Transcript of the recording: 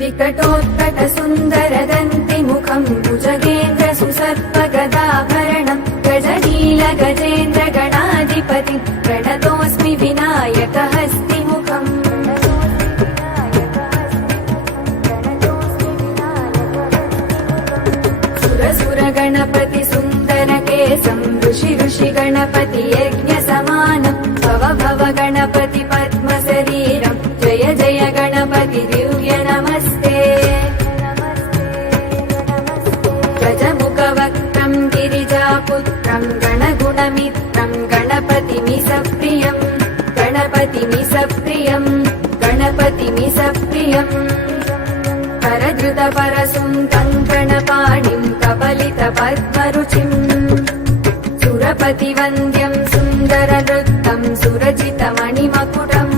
विकटोत्कट सुन्दरदन्तिमुखम् भुजगेन्द्र सुसर्पगदाभरणम् गजनील गजेन्द्र गणाधिपति प्रणतोऽस्मि विनायकहस्तिमुखम् सुरसुर गणपति सुन्दरकेसम् ऋषि गणपति यज्ञसमानम् भव भव गणपति पद्मशरीरम् जय जय गणपति दिव्य नमस्ते गजमुखवक्त्रम् गिरिजापुत्रम् गणगुणमित्रम् गणपतिमिसप्रियम् करधृतपरसुन्दम् गणपाणिम् कपलितपद्मरुचिम् सुरपतिवन्द्यम् सुन्दरनृत्तम् सुरचितमणिमकुटम्